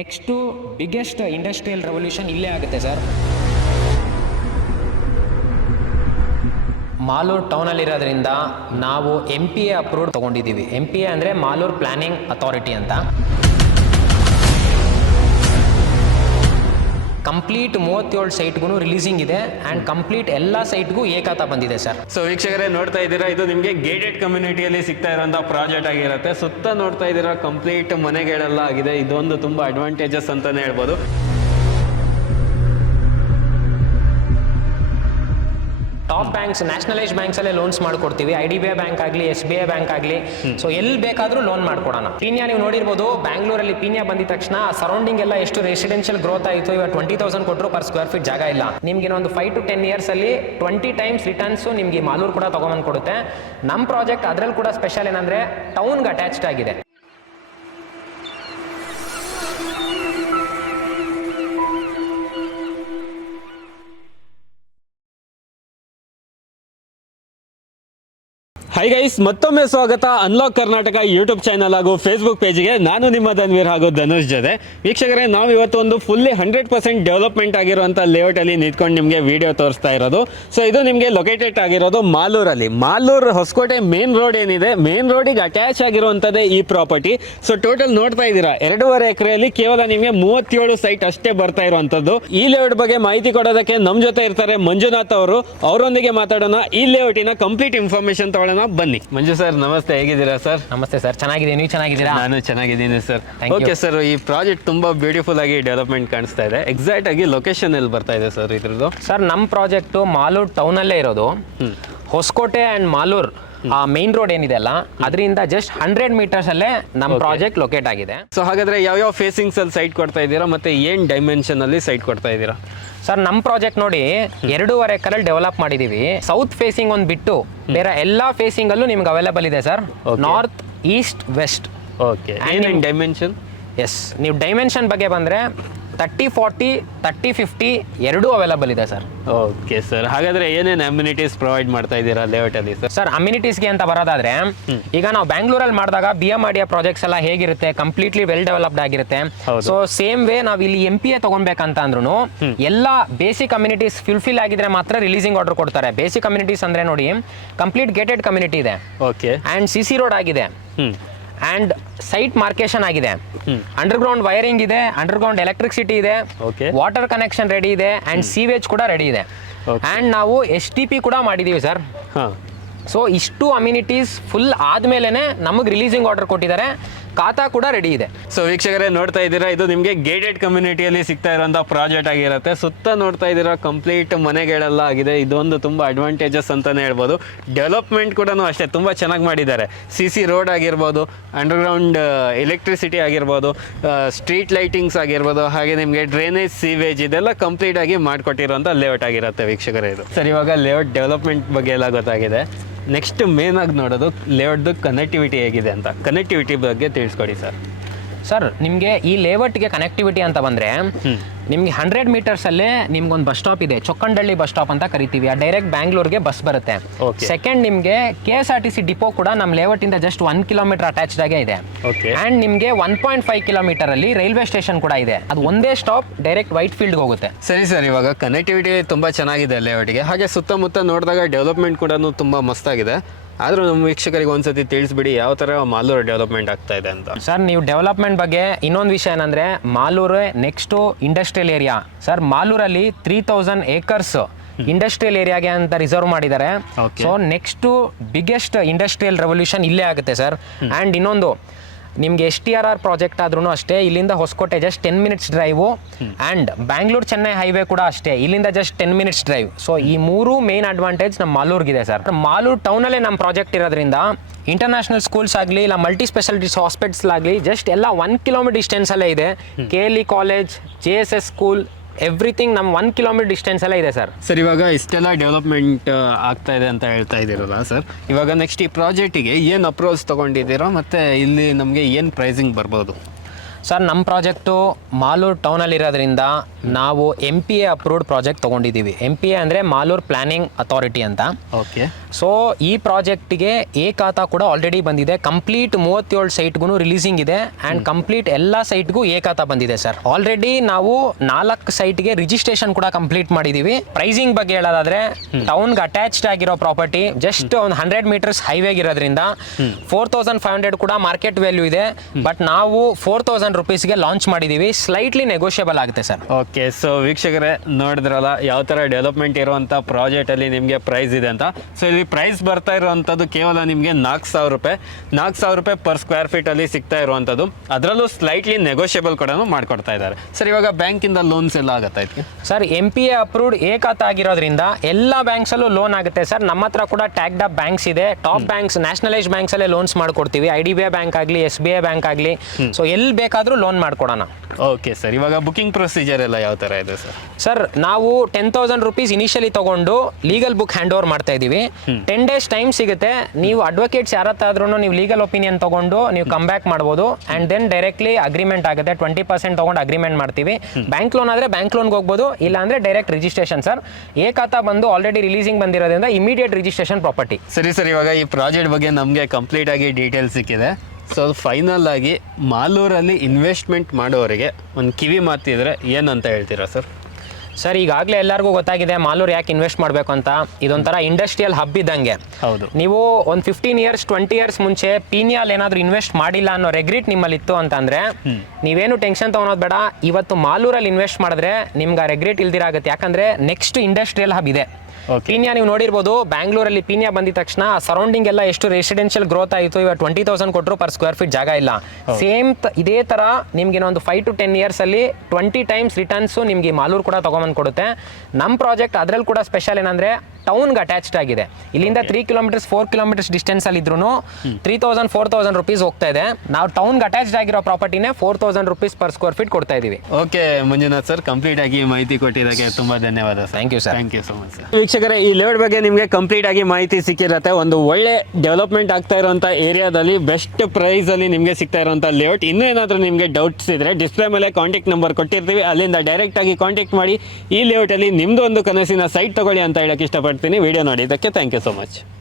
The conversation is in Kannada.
ನೆಕ್ಸ್ಟು ಬಿಗ್ಗೆಸ್ಟ್ ಇಂಡಸ್ಟ್ರಿಯಲ್ ರೆವಲ್ಯೂಷನ್ ಇಲ್ಲೇ ಆಗುತ್ತೆ ಸರ್. ಮಾಲೂರು ಟೌನಲ್ಲಿರೋದ್ರಿಂದ ನಾವು MPA ಅಪ್ರೂವ್ಡ್ ತೊಗೊಂಡಿದ್ದೀವಿ. MPA ಅಂದರೆ ಮಾಲೂರು ಪ್ಲಾನಿಂಗ್ ಅಥಾರಿಟಿ ಅಂತ. ಕಂಪ್ಲೀಟ್ 37 ಸೈಟ್ಗೂ ರಿಲೀಸಿಂಗ್ ಇದೆ ಆ್ಯಂಡ್ ಕಂಪ್ಲೀಟ್ ಎಲ್ಲ ಸೈಟ್ಗೂ ಏಕಾತ ಬಂದಿದೆ ಸರ್. ಸೊ ವೀಕ್ಷಕರೇ ನೋಡ್ತಾ ಇದ್ದೀರಾ, ಇದು ನಿಮಗೆ ಗೇಟೆಡ್ ಕಮ್ಯುನಿಟಿಯಲ್ಲಿ ಸಿಗ್ತಾ ಇರೋಂಥ ಪ್ರಾಜೆಕ್ಟ್ ಆಗಿರುತ್ತೆ. ಸುತ್ತ ನೋಡ್ತಾ ಇದ್ದೀರಾ ಕಂಪ್ಲೀಟ್ ಮನೆಗಳೆಲ್ಲ ಆಗಿದೆ. ಇದೊಂದು ತುಂಬ ಅಡ್ವಾಂಟೇಜಸ್ ಅಂತಲೇ ಹೇಳ್ಬೋದು. ಟಾಪ್ ಬ್ಯಾಂಕ್ಸ್, ನ್ಯಾಷನಲೈಸ್ ಬ್ಯಾಂಕ್ಸಲ್ಲೇ ಲೋನ್ಸ್ ಮಾಡ್ಕೊಡ್ತೀವಿ. IDBI ಬ್ಯಾಂಕ್ ಆಗಲಿ, SBI ಬ್ಯಾಂಕ್ ಆಗಲಿ, ಸೊ ಎಲ್ಲಿ ಬೇಕಾದರೂ ಲೋನ್ ಮಾಡ್ಕೊಡೋಣ. ಪೀನ್ಯಾ ನೀವು ನೋಡಿರ್ಬೋದು, ಬ್ಯಾಂಗ್ಳೂರಲ್ಲಿ ಪೀನ್ಯಾ ಬಂದಿದ ತಕ್ಷಣ ಸರೌಂಡಿಂಗ್ ಎಲ್ಲ ಎಷ್ಟು ರೆಸಿಡೆನ್ಷಿಯಲ್ ಗ್ರೋತ್ ಆಯಿತು. ಇವಾಗ 20,000 ಕೊಟ್ಟರು ಪರ್ ಸ್ಕ್ವೇರ್ ಫೀಟ್ ಜಾಗ ಇಲ್ಲ. ನಿಮ್ಗೆ ಒಂದು 5 to 10 ಇಯರ್ಸಲ್ಲಿ 20 ಟೈಮ್ಸ್ ರಿಟರ್ನ್ಸು ನಿಮಗೆ ಮಾಲೂರು ಕೂಡ ತೊಗೊಂಬಂದು ಕೊಡುತ್ತೆ. ನಮ್ಮ ಪ್ರಾಜೆಕ್ಟ್ ಅದರಲ್ಲಿ ಕೂಡ ಸ್ಪೆಷಲ್ ಏನಂದರೆ ಟೌನ್ಗೆ ಅಟ್ಯಾಚ್ಡ್ ಆಗಿದೆ. ಹೈ ಗೈಸ್, ಮತ್ತೊಮ್ಮೆ ಸ್ವಾಗತ ಅನ್ಲಾಕ್ ಕರ್ನಾಟಕ ಯೂಟ್ಯೂಬ್ ಚಾನಲ್ ಹಾಗೂ ಫೇಸ್ಬುಕ್ ಪೇಜ್ಗೆ. ನಾನು ನಿಮ್ಮ ಧನ್ವೀರ್ ಹಾಗೂ ಧನುಷ್ ಜೊತೆ. ವೀಕ್ಷಕರೇ, ನಾವು ಇವತ್ತು ಒಂದು ಫುಲ್ಲಿ 100% ಡೆವಲಪ್ಮೆಂಟ್ ಆಗಿರುವಂಥ ಲೇಔಟಲ್ಲಿ ನಿಂತ್ಕೊಂಡು ನಿಮಗೆ ವಿಡಿಯೋ ತೋರಿಸ್ತಾ ಇರೋದು. ಸೊ ಇದು ನಿಮಗೆ ಲೊಕೇಟೆಡ್ ಆಗಿರೋದು ಮಾಲೂರಲ್ಲಿ. ಮಾಲೂರು ಹೊಸಕೋಟೆ ಮೇನ್ ರೋಡ್ ಏನಿದೆ, ಮೇನ್ ರೋಡಿಗೆ ಅಟ್ಯಾಚ್ ಆಗಿರುವಂಥದ್ದೇ ಈ ಪ್ರಾಪರ್ಟಿ. ಸೊ ಟೋಟಲ್ ನೋಡ್ತಾ ಇದ್ದೀರಾ, 2.5 ಎಕರೆಯಲ್ಲಿ ಕೇವಲ ನಿಮಗೆ 37 ಸೈಟ್ ಅಷ್ಟೇ ಬರ್ತಾ ಇರುವಂಥದ್ದು. ಈ ಲೇಔಟ್ ಬಗ್ಗೆ ಮಾಹಿತಿ ಕೊಡೋದಕ್ಕೆ ನಮ್ಮ ಜೊತೆ ಇರ್ತಾರೆ ಮಂಜುನಾಥ್ ಅವರು. ಅವರೊಂದಿಗೆ ಮಾತಾಡೋಣ, ಈ ಲೇಔಟಿನ ಕಂಪ್ಲೀಟ್ ಇನ್ಫಾರ್ಮೇಶನ್ ತಗೊಳ್ಳೋಣ. ಬನ್ನಿ. ಮಂಜು ಸರ್, ನಮಸ್ತೆ, ಹೇಗಿದ್ದೀರಾ ಸರ್? ನಮಸ್ತೆ ಸರ್, ಚೆನ್ನಾಗಿದ್ದೀನಿ. ನೀವು ಚೆನ್ನಾಗಿದ್ದೀರಾ? ನಾನು ಚೆನ್ನಾಗಿದ್ದೀನಿ ಸರ್. ಓಕೆ ಸರ್, ಈ ಪ್ರಾಜೆಕ್ಟ್ ತುಂಬಾ ಬ್ಯೂಟಿಫುಲ್ ಆಗಿ ಡೆವಲಪ್ಮೆಂಟ್ ಕಾಣಿಸ್ತಾ ಇದೆ. ಎಕ್ಸಾಕ್ಟ್ ಆಗಿ ಲೊಕೇಶನ್ ಎಲ್ಲಿ ಬರ್ತಾ ಇದೆ ಸರ್ ಇದ್ರದ್ದು? ಸರ್, ನಮ್ಮ ಪ್ರಾಜೆಕ್ಟು ಮಾಲೂರು ಟೌನಲ್ಲೇ ಇರೋದು. ಹೊಸಕೋಟೆ ಆ್ಯಂಡ್ ಮಾಲೂರು ಆ ಮೇನ್ ರೋಡ್ ಏನಿದೆ ಅಲ್ಲ, ಅದರಿಂದ ಜಸ್ಟ್ 100 ಮೀಟರ್ಸ್ ಅಲ್ಲೇ ನಮ್ಮ ಪ್ರಾಜೆಕ್ಟ್ ಲೊಕೇಟ್ ಆಗಿದೆ. ಸೊ ಹಾಗಾದ್ರೆ ಯಾವ ಫೇಸಿಂಗ್ಸ್ ಅಲ್ಲಿ ಸೈಟ್ ಕೊಡ್ತಾ ಇದ್ದೀರಾ, ಮತ್ತೆ ಏನ್ ಡೈಮೆನ್ಷನ್ ಅಲ್ಲಿ ಸೈಟ್ ಕೊಡ್ತಾ ಇದ್ದೀರಾ? ಸರ್, ನಮ್ಮ ಪ್ರಾಜೆಕ್ಟ್ ನೋಡಿ 2.5 ಎಕರೆಲ್ಲಿ ಡೆವಲಪ್ ಮಾಡಿದೀವಿ. ಸೌತ್ ಫೇಸಿಂಗ್ ಒಂದು ಬಿಟ್ಟು ಬೇರೆ ಎಲ್ಲಾ ಫೇಸಿಂಗ್ ಅಲ್ಲೂ ನಿಮ್ಗೆ ಅವೈಲೇಬಲ್ ಇದೆ sir. North, east, west. Okay, ಏನೇನು ಡೈಮೆನ್ಷನ್? ಎಸ್, ನೀವು ಡೈಮೆನ್ಷನ್ ಬಗ್ಗೆ ಬಂದರೆ 30-40, 30-50 ಎರಡೂ ಅವೈಲೇಬಲ್ ಇದೆ ಸರ್. ಓಕೆ ಸರ್, ಹಾಗಾದ್ರೆ ಏನೇನು ಅಮ್ಯುನಿಟೀಸ್ ಪ್ರೊವೈಡ್ ಮಾಡ್ತಾ ಇದ್ದೀರಾ ಲೇಔಟ್ ಅಲ್ಲಿ ಸರ್? ಸರ್, ಅಮ್ಯುನಿಟೀಸ್ಗೆ ಅಂತ ಬರೋದಾದ್ರೆ, ಈಗ ನಾವು ಬ್ಯಾಂಗ್ಳೂರಲ್ಲಿ ಮಾಡಿದಾಗ BMRDA ಪ್ರಾಜೆಕ್ಟ್ಸ್ ಎಲ್ಲ ಹೇಗಿರುತ್ತೆ, ಕಂಪ್ಲೀಟ್ಲಿ ವೆಲ್ ಡೆವಲಪ್ಡ್ ಆಗಿರುತ್ತೆ. ಸೊ ಸೇಮ್ ವೇ ನಾವು ಇಲ್ಲಿ MPA ತಗೊಳ್ಬೇಕಂತ ಅಂದ್ರೂ ಎಲ್ಲ ಬೇಸಿಕ್ ಕಮ್ಯುನಿಟೀಸ್ ಫುಲ್ಫಿಲ್ ಆಗಿದ್ರೆ ಮಾತ್ರ ರಿಲೀಸಿಂಗ್ ಆರ್ಡರ್ ಕೊಡ್ತಾರೆ. ಬೇಸಿಕ್ ಕಮ್ಯುನಿಟೀಸ್ ಅಂದ್ರೆ ನೋಡಿ, ಕಂಪ್ಲೀಟ್ ಗೇಟೆಡ್ ಕಮ್ಯುನಿಟಿ ಇದೆ. ಓಕೆ, ಅಂಡ್ CC ರೋಡ್ ಆಗಿದೆ, ಅಂಡ್ ಸೈಟ್ ಮಾರ್ಕೇಶನ್ ಆಗಿದೆ, ಅಂಡರ್ಗ್ರೌಂಡ್ ವೈರಿಂಗ್ ಇದೆ, ಅಂಡರ್ಗ್ರೌಂಡ್ ಎಲೆಕ್ಟ್ರಿಸಿಟಿ ಇದೆ, ವಾಟರ್ ಕನೆಕ್ಷನ್ ರೆಡಿ ಇದೆ, ಅಂಡ್ ಸೀವೇಜ್ ಕೂಡ ರೆಡಿ ಇದೆ. ಅಂಡ್ ನಾವು STP ಕೂಡ ಮಾಡಿದೀವಿ ಸರ್. ಸೊ ಇಷ್ಟು ಅಮ್ಯುನಿಟೀಸ್ ಫುಲ್ ಆದ್ಮೇಲೆ ನಮಗೆ ರಿಲೀಸಿಂಗ್ ಆರ್ಡರ್ ಕೊಟ್ಟಿದ್ದಾರೆ. ಖಾತಾ ಕೂಡ ರೆಡಿ ಇದೆ. ಸೊ ವೀಕ್ಷಕರೇ ನೋಡ್ತಾ ಇದ್ದೀರಾ, ಇದು ನಿಮಗೆ ಗೇಟೆಡ್ ಕಮ್ಯುನಿಟಿಯಲ್ಲಿ ಸಿಗ್ತಾ ಇರೋಂಥ ಪ್ರಾಜೆಕ್ಟ್ ಆಗಿರುತ್ತೆ. ಸುತ್ತ ನೋಡ್ತಾ ಇದ್ದೀರಾ ಕಂಪ್ಲೀಟ್ ಮನೆಗಳೆಲ್ಲ ಆಗಿದೆ. ಇದೊಂದು ತುಂಬ ಅಡ್ವಾಂಟೇಜಸ್ ಅಂತಲೇ ಹೇಳ್ಬೋದು. ಡೆವಲಪ್ಮೆಂಟ್ ಕೂಡ ಅಷ್ಟೇ ತುಂಬ ಚೆನ್ನಾಗಿ ಮಾಡಿದ್ದಾರೆ. CC ರೋಡ್ ಆಗಿರ್ಬೋದು, ಅಂಡರ್ಗ್ರೌಂಡ್ ಎಲೆಕ್ಟ್ರಿಸಿಟಿ ಆಗಿರ್ಬೋದು, ಸ್ಟ್ರೀಟ್ ಲೈಟಿಂಗ್ಸ್ ಆಗಿರ್ಬೋದು, ಹಾಗೆ ನಿಮಗೆ ಡ್ರೈನೇಜ್, ಸೀವೇಜ್ ಇದೆಲ್ಲ ಕಂಪ್ಲೀಟ್ ಆಗಿ ಮಾಡಿಕೊಟ್ಟಿರೋಂಥ ಲೇಔಟ್ ಆಗಿರುತ್ತೆ ವೀಕ್ಷಕರೇ ಇದು. ಸರ್, ಇವಾಗ ಲೇಔಟ್ ಡೆವಲಪ್ಮೆಂಟ್ ಬಗ್ಗೆ ಎಲ್ಲ ಗೊತ್ತಾಗಿದೆ. ನೆಕ್ಸ್ಟ್ ಮೇನ್ ಆಗಿ ನೋಡೋದು ಲೇಔಟ್ದು ಕನೆಕ್ಟಿವಿಟಿ ಹೇಗಿದೆ ಅಂತ. ಕನೆಕ್ಟಿವಿಟಿ ಬಗ್ಗೆ ತಿಳಿಸ್ಕೊಡಿ ಸರ್. ಸರ್, ನಿಮಗೆ ಈ ಲೇಔಟ್ಗೆ ಕನೆಕ್ಟಿವಿಟಿ ಅಂತ ಬಂದರೆ, ನಿಮಗೆ 100 ಮೀಟರ್ಸಲ್ಲೇ ನಿಮ್ಗೊಂದು ಬಸ್ ಸ್ಟಾಪ್ ಇದೆ, ಚೊಕ್ಕಂಡಳ್ಳಿ ಬಸ್ ಸ್ಟಾಪ್ ಅಂತ ಕರಿತೀವಿ. ಡೈರೆಕ್ಟ್ ಬ್ಯಾಂಗ್ಳೂರ್ಗೆ ಬಸ್ ಬರುತ್ತೆ. ಸೆಕೆಂಡ್, ನಿಮಗೆ KSRTC ಡಿಪೋ ಕೂಡ ನಮ್ಮ ಲೇಔಟಿಂದ ಜಸ್ಟ್ 1 ಕಿಲೋಮೀಟರ್ ಅಟ್ಯಾಚ್ಡ್ ಆಗೇ ಇದೆ. ಆ್ಯಂಡ್ ನಿಮಗೆ 1.5 ಕಿಲೋಮೀಟರಲ್ಲಿ ರೈಲ್ವೆ ಸ್ಟೇಷನ್ ಕೂಡ ಇದೆ. ಅದು ಒಂದೇ ಸ್ಟಾಪ್ ಡೈರೆಕ್ಟ್ ವೈಟ್ ಫೀಲ್ಡ್ಗೆ ಹೋಗುತ್ತೆ. ಸರಿ ಸರ್, ಇವಾಗ ಕನೆಕ್ಟಿವಿಟಿ ತುಂಬ ಚೆನ್ನಾಗಿದೆ ಲೇಔಟ್ಗೆ. ಹಾಗೆ ಸುತ್ತಮುತ್ತ ನೋಡಿದಾಗ ಡೆವಲಪ್ಮೆಂಟ್ ಕೂಡ ತುಂಬ ಮಸ್ತಾಗಿದೆ. ಆದರೂ ನಮ್ಮ ವೀಕ್ಷಕರಿಗೆ ಒಂದ್ಸತಿ ತಿಳಿಸ್ಬಿಡಿ ಯಾವ ಥರ ಮಾಲೂರು ಡೆವಲಪ್ಮೆಂಟ್ ಆಗ್ತಾ ಇದೆ ಅಂತ. ಸರ್, ನೀವು ಡೆವಲಪ್ಮೆಂಟ್ ಬಗ್ಗೆ ಇನ್ನೊಂದು ವಿಷಯ ಏನಂದರೆ, Malur next industrial area. Sir, ಮಾಲೂರಲ್ಲಿ 3000 ಏಕರ್ಸ್ ಇಂಡಸ್ಟ್ರಿಯಲ್ ಏರಿಯಾಗೆ ಅಂತ ರಿಸರ್ವ್ ಮಾಡಿದ್ದಾರೆ. So next biggest industrial revolution ಇಲ್ಲೇ ಆಗುತ್ತೆ ಸರ್. ಆ್ಯಂಡ್ ಇನ್ನೊಂದು, ನಿಮಗೆ STRR ಪ್ರಾಜೆಕ್ಟ್ ಆದ್ರೂ ಅಷ್ಟೇ, ಇಲ್ಲಿಂದ Hoskote just 10 minutes drive, and Bangalore Chennai highway ಕೂಡ ಅಷ್ಟೇ, ಇಲ್ಲಿಂದ ಜಸ್ಟ್ 10 ಮಿನಿಟ್ಸ್ ಡ್ರೈವ್. ಸೊ ಈ 3 ಮೇನ್ ಅಡ್ವಾಂಟೇಜ್ ನಮ್ಮ ಮಾಲೂರ್ಗಿದೆ ಸರ್. ಮಾಲೂರು ಟೌನಲ್ಲೇ ನಮ್ಮ ಪ್ರಾಜೆಕ್ಟ್ ಇರೋದ್ರಿಂದ ಇಂಟರ್ನ್ಯಾಷನಲ್ ಸ್ಕೂಲ್ಸ್ ಆಗಲಿ, ಇಲ್ಲ ಮಲ್ಟಿ ಸ್ಪೆಷಾಲಿಟೀಸ್ ಹಾಸ್ಪಿಟಲ್ಸ್ ಆಗಲಿ, ಜಸ್ಟ್ ಎಲ್ಲ 1 ಕಿಲೋಮೀಟರ್ ಡಿಸ್ಟೆನ್ಸಲ್ಲೇ ಇದೆ. KLE college, JSS school, everything ನಮ್ಮ 1 ಕಿಲೋಮೀಟರ್ ಡಿಸ್ಟೆನ್ಸ್ ಎಲ್ಲ ಇದೆ ಸರ್. ಸರ್, ಇವಾಗ ಇಷ್ಟೆಲ್ಲ ಡೆವಲಪ್ಮೆಂಟ್ ಆಗ್ತಾ ಇದೆ ಅಂತ ಹೇಳ್ತಾ ಇದ್ದೀರಲ್ಲ ಸರ್, ಇವಾಗ ನೆಕ್ಸ್ಟ್ ಈ ಪ್ರಾಜೆಕ್ಟಿಗೆ ಏನು ಅಪ್ರೋಚ್ ತೊಗೊಂಡಿದ್ದೀರೋ, ಮತ್ತು ಇಲ್ಲಿ ನಮಗೆ ಏನು ಪ್ರೈಸಿಂಗ್ ಬರ್ಬೋದು? ಸರ್, ನಮ್ಮ ಪ್ರಾಜೆಕ್ಟು ಮಾಲೂರು ಟೌನಲ್ಲಿರೋದ್ರಿಂದ ನಾವು MPA ಅಪ್ರೂವ್ಡ್ ಪ್ರಾಜೆಕ್ಟ್ ತೊಗೊಂಡಿದ್ದೀವಿ. MPA ಅಂದರೆ ಮಾಲೂರ್ ಪ್ಲಾನಿಂಗ್ ಅಥಾರಿಟಿ ಅಂತ. ಓಕೆ. ಸೊ ಈ ಪ್ರಾಜೆಕ್ಟ್ಗೆ ಖಾತಾ ಕೂಡ ಆಲ್ರೆಡಿ ಬಂದಿದೆ. ಕಂಪ್ಲೀಟ್ 37 ಸೈಟ್ಗೂ ರಿಲೀಸಿಂಗ್ ಇದೆ ಆ್ಯಂಡ್ ಕಂಪ್ಲೀಟ್ ಎಲ್ಲ ಸೈಟ್ಗೂ ಖಾತಾ ಬಂದಿದೆ ಸರ್. ಆಲ್ರೆಡಿ ನಾವು 4 ಸೈಟ್ಗೆ ರಿಜಿಸ್ಟ್ರೇಷನ್ ಕೂಡ ಕಂಪ್ಲೀಟ್ ಮಾಡಿದ್ದೀವಿ. ಪ್ರೈಸಿಂಗ್ ಬಗ್ಗೆ ಹೇಳೋದಾದ್ರೆ ಟೌನ್ಗೆ ಅಟ್ಯಾಚ್ಡ್ ಆಗಿರೋ ಪ್ರಾಪರ್ಟಿ ಜಸ್ಟ್ ಒಂದು 100 ಮೀಟರ್ಸ್ ಹೈವೇಗೆ ಇರೋದ್ರಿಂದ 4500 ಕೂಡ ಮಾರ್ಕೆಟ್ ವ್ಯಾಲ್ಯೂ ಇದೆ. ಬಟ್ ನಾವು 4000 ರುಪೀಸ್ಗೆ ಲಾಂಚ್ ಮಾಡಿದ್ದೀವಿ. ಸ್ಲೈಟ್ಲಿ ನೆಗೋಷಿಯಬಲ್ ಆಗುತ್ತೆ ಸರ್. ಓಕೆ. ಸೊ ವೀಕ್ಷಕರೇ ನೋಡಿದ್ರಲ್ಲ ಯಾವ ಥರ ಡೆವಲಪ್ಮೆಂಟ್ ಇರುವಂಥ ಪ್ರಾಜೆಕ್ಟಲ್ಲಿ ನಿಮಗೆ ಪ್ರೈಸ್ ಇದೆ ಅಂತ. ಸೊ ಇಲ್ಲಿ ಪ್ರೈಸ್ ಬರ್ತಾ ಇರುವಂಥದ್ದು ಕೇವಲ ನಿಮಗೆ 4000 ರೂಪಾಯಿ, 4000 ರೂಪಾಯಿ ಪರ್ ಸ್ಕ್ವೇರ್ ಫೀಟಲ್ಲಿ ಸಿಗ್ತಾ ಇರುವಂಥದ್ದು. ಅದರಲ್ಲೂ ಸ್ಲೈಟ್ಲಿ ನೆಗೋಷಿಯಬಲ್ ಕೂಡ ಮಾಡ್ಕೊಡ್ತಾ ಇದ್ದಾರೆ ಸರ್. ಇವಾಗ ಬ್ಯಾಂಕಿಂದ ಲೋನ್ಸ್ ಎಲ್ಲ ಆಗುತ್ತಾ ಇದಕ್ಕೆ ಸರ್? MPA ಅಪ್ರೂವ್ಡ್ ಖಾತಾ ಆಗಿರೋದ್ರಿಂದ ಎಲ್ಲ ಬ್ಯಾಂಕ್ಸಲ್ಲೂ ಲೋನ್ ಆಗುತ್ತೆ ಸರ್. ನಮ್ಮ ಹತ್ರ ಕೂಡ ಟ್ಯಾಗ್ಡ್ ಅಪ್ ಬ್ಯಾಂಕ್ಸ್ ಇದೆ. ಟಾಪ್ ಬ್ಯಾಂಕ್ಸ್, ನ್ಯಾಷನಲೈಸ್ ಬ್ಯಾಂಕ್ಸಲ್ಲೇ ಲೋನ್ಸ್ ಮಾಡ್ಕೊಡ್ತೀವಿ. IDBI ಬ್ಯಾಂಕ್ ಆಗಲಿ, SBI ಬ್ಯಾಂಕ್ ಆಗಲಿ. ಸೊ ಎಲ್ಲಿ ಬೇಕಾದರೂ ಲೋನ್ ಮಾಡ್ಕೊಡೋಣ. Okay sir. ಇವಾಗ ಬುಕಿಂಗ್ ಪ್ರೊಸೀಜರ್ ಎಲ್ಲ ಯಾವ ಥರ ಇದೆ ಸರ್? ಸರ್ ನಾವು 10,000 ರುಪೀಸ್ ಇನಿಷಿಯಲಿ ತಗೊಂಡು ಲೀಗಲ್ ಬುಕ್ ಹ್ಯಾಂಡ್ ಓವರ್ ಮಾಡ್ತಾ ಇದ್ದೀವಿ. 10 ಡೇಸ್ ಟೈಮ್ ಸಿಗುತ್ತೆ. ನೀವು ಅಡ್ವೊಕೇಟ್ಸ್ ಯಾರತ್ತಾದ್ರೂ ನೀವು ಲೀಗಲ್ ಒಪಿನಿಯನ್ ತಗೊಂಡು ನೀವು ಕಮ್ ಬ್ಯಾಕ್ ಮಾಡ್ಬೋದು. ಆ್ಯಂಡ್ ದೆನ್ ಡೈರೆಕ್ಟ್ಲಿ ಅಗ್ರಿಮೆಂಟ್ ಆಗುತ್ತೆ. 20% ತಗೊಂಡು ಅಗ್ರಿಮೆಂಟ್ ಮಾಡ್ತೀವಿ. ಬ್ಯಾಂಕ್ ಲೋನ್ ಆದರೆ ಬ್ಯಾಂಕ್ ಲೋನ್ಗೆ ಹೋಗ್ಬೋದು, ಇಲ್ಲ ಅಂದರೆ ಡೈರೆಕ್ಟ್ ರಿಜಿಸ್ಟ್ರೇಷನ್ ಸರ್. ಖಾತಾ ಬಂದು ಆಲ್ರೆಡಿ ರಿಲೀಸಿಂಗ್ ಬಂದಿರೋದ್ರಿಂದ ಇಮಿಡಿಯೇಟ್ ರಿಜಿಸ್ಟ್ರೇಷನ್ ಪ್ರಾಪರ್ಟಿ. ಸರಿ ಸರ್. ಇವಾಗ ಈ ಪ್ರಾಜೆಕ್ಟ್ ಬಗ್ಗೆ ನಮಗೆ ಕಂಪ್ಲೀಟ್ ಆಗಿ ಡೀಟೇಲ್ಸ್ ಸಿಕ್ಕಿದೆ. ಸೊ ಫೈನಲ್ ಆಗಿ ಮಾಲೂರಲ್ಲಿ ಇನ್ವೆಸ್ಟ್ಮೆಂಟ್ ಮಾಡೋರಿಗೆ ಒಂದು ಕಿವಿ ಮಾತಿದ್ರೆ ಏನಂತ ಹೇಳ್ತೀರಾ ಸರ್? ಸರ್ ಈಗಾಗಲೇ ಎಲ್ಲರಿಗೂ ಗೊತ್ತಾಗಿದೆ ಮಾಲೂರು ಯಾಕೆ ಇನ್ವೆಸ್ಟ್ ಮಾಡಬೇಕು ಅಂತ. ಇದೊಂಥರ ಇಂಡಸ್ಟ್ರಿಯಲ್ ಹಬ್ ಇದ್ದಂಗೆ. ಹೌದು. ನೀವು ಒಂದು 15 ಇಯರ್ಸ್ 20 ಇಯರ್ಸ್ ಮುಂಚೆ ಪೀನಿಯಾಲ್ ಏನಾದರೂ ಇನ್ವೆಸ್ಟ್ ಮಾಡಿಲ್ಲ ಅನ್ನೋ ರೆಗ್ರಿಟ್ ನಿಮ್ಮಲ್ಲಿತ್ತು ಅಂತಂದರೆ ನೀವೇನು ಟೆನ್ಷನ್ ತೊಗೊಳೋದು ಬೇಡ. ಇವತ್ತು ಮಾಲೂರಲ್ಲಿ ಇನ್ವೆಸ್ಟ್ ಮಾಡಿದ್ರೆ ನಿಮ್ಗೆ ಆ ರೆಗ್ರಿಟ್ ಇಲ್ದಿರಾಗುತ್ತೆ. ಯಾಕಂದರೆ ನೆಕ್ಸ್ಟ್ ಇಂಡಸ್ಟ್ರಿಯಲ್ ಹಬ್ ಇದೆ. ಪೀನಿಯಾ ನೀವು ನೋಡಿರ್ಬೋದು, ಬ್ಯಾಂಗ್ಳೂರಲ್ಲಿ ಪೀನಿಯಾ ಬಂದಿದ ತಕ್ಷಣ ಸರೌಂಡಿಂಗ್ ಎಲ್ಲ ಎಷ್ಟು ರೆಸಿಡೆನ್ಷಿಯಲ್ ಗ್ರೋತ್ ಆಯಿತು. ಇವಾಗ 20,000 ಕೊಟ್ಟರು ಪರ್ ಸ್ಕ್ವೇರ್ ಫೀಟ್ ಜಾಗ ಇಲ್ಲ. ಸೇಮ್ ಇದೇ ಥರ ನಿಮ್ಗೆ ಒಂದು 5 to 10 ಇಯರ್ಸಲ್ಲಿ 20 ಟೈಮ್ಸ್ ರಿಟರ್ನ್ಸು ನಿಮಗೆ ಮಾಲೂರು ಕೂಡ ತೊಗೊಂಬಂದು ಕೊಡುತ್ತೆ. ನಮ್ಮ ಪ್ರಾಜೆಕ್ಟ್ ಅದರಲ್ಲಿ ಕೂಡ ಸ್ಪೆಷಲ್ ಏನಂದರೆ ಟೌನ್ಗೆ ಅಟ್ಯಾಚ್ಡ್ ಆಗಿದೆ. ಇಲ್ಲಿಂದ 3 ಕಿಲೋಮೀಟರ್ಸ್ 4 ಕಿಲೋಮೀಟರ್ಸ್ ಡಿಸ್ಟೆನ್ಸಲ್ಲಿ ಇದ್ರೂ 3,000 4,000 ರುಪೀಸ್ ಹೋಗ್ತಾ ಇದೆ. ನಾವು ಟೌನ್ಗೆ ಅಟ್ಯಾಚ್ಡ್ ಆಗಿರೋ ಪ್ರಾಪರ್ಟಿನೇ 4,000 ರುಪೀಸ್ ಪರ್ ಸ್ಕ್ವೇರ್ ಫೀಟ್ ಕೊಡ್ತಾ ಇದ್ದೀವಿ. ಓಕೆ ಮಂಜುನಾಥ್ ಸರ್, ಕಂಪ್ಲೀಟ್ ಆಗಿ ಮಾಹಿತಿ ಕೊಟ್ಟಿದ್ದಕ್ಕೆ ತುಂಬ ಧನ್ಯವಾದ sir. Thank you sir. Thank you so much sir. ವೀಕ್ಷಕರೇ, ಈ ಲೇಔಟ್ ಬಗ್ಗೆ ನಿಮಗೆ ಕಂಪ್ಲೀಟ್ ಆಗಿ ಮಾಹಿತಿ ಸಿಕ್ಕಿರುತ್ತೆ. ಒಂದು ಒಳ್ಳೆ ಡೆವಲಪ್ಮೆಂಟ್ ಆಗ್ತಾ ಇರುವಂಥ ಏರಿಯಾದಲ್ಲಿ ಬೆಸ್ಟ್ ಪ್ರೈಸಲ್ಲಿ ನಿಮಗೆ ಸಿಗ್ತಾ ಇರುವಂಥ ಲೇಔಟ್. ಇನ್ನೂ ಏನಾದರೂ ನಿಮಗೆ ಡೌಟ್ಸ್ ಇದ್ದರೆ ಡಿಸ್ಪ್ಲೇ ಮೇಲೆ ಕಾಂಟ್ಯಾಕ್ಟ್ ನಂಬರ್ ಕೊಟ್ಟಿರ್ತೀವಿ, ಅಲ್ಲಿಂದ ಡೈರೆಕ್ಟ್ ಆಗಿ ಕಾಂಟ್ಯಾಕ್ಟ್ ಮಾಡಿ ಈ ಲೇಔಟಲ್ಲಿ ನಿಮ್ಮದು ಒಂದು ಕನಸಿನ ಸೈಟ್ ತಗೊಳ್ಳಿ ಅಂತ ಹೇಳಕ್ಕೆ ಇಷ್ಟಪಡ್ತೀನಿ. ವಿಡಿಯೋ ನೋಡಿದ್ದಕ್ಕೆ ಥ್ಯಾಂಕ್ ಯು ಸೊ ಮಚ್.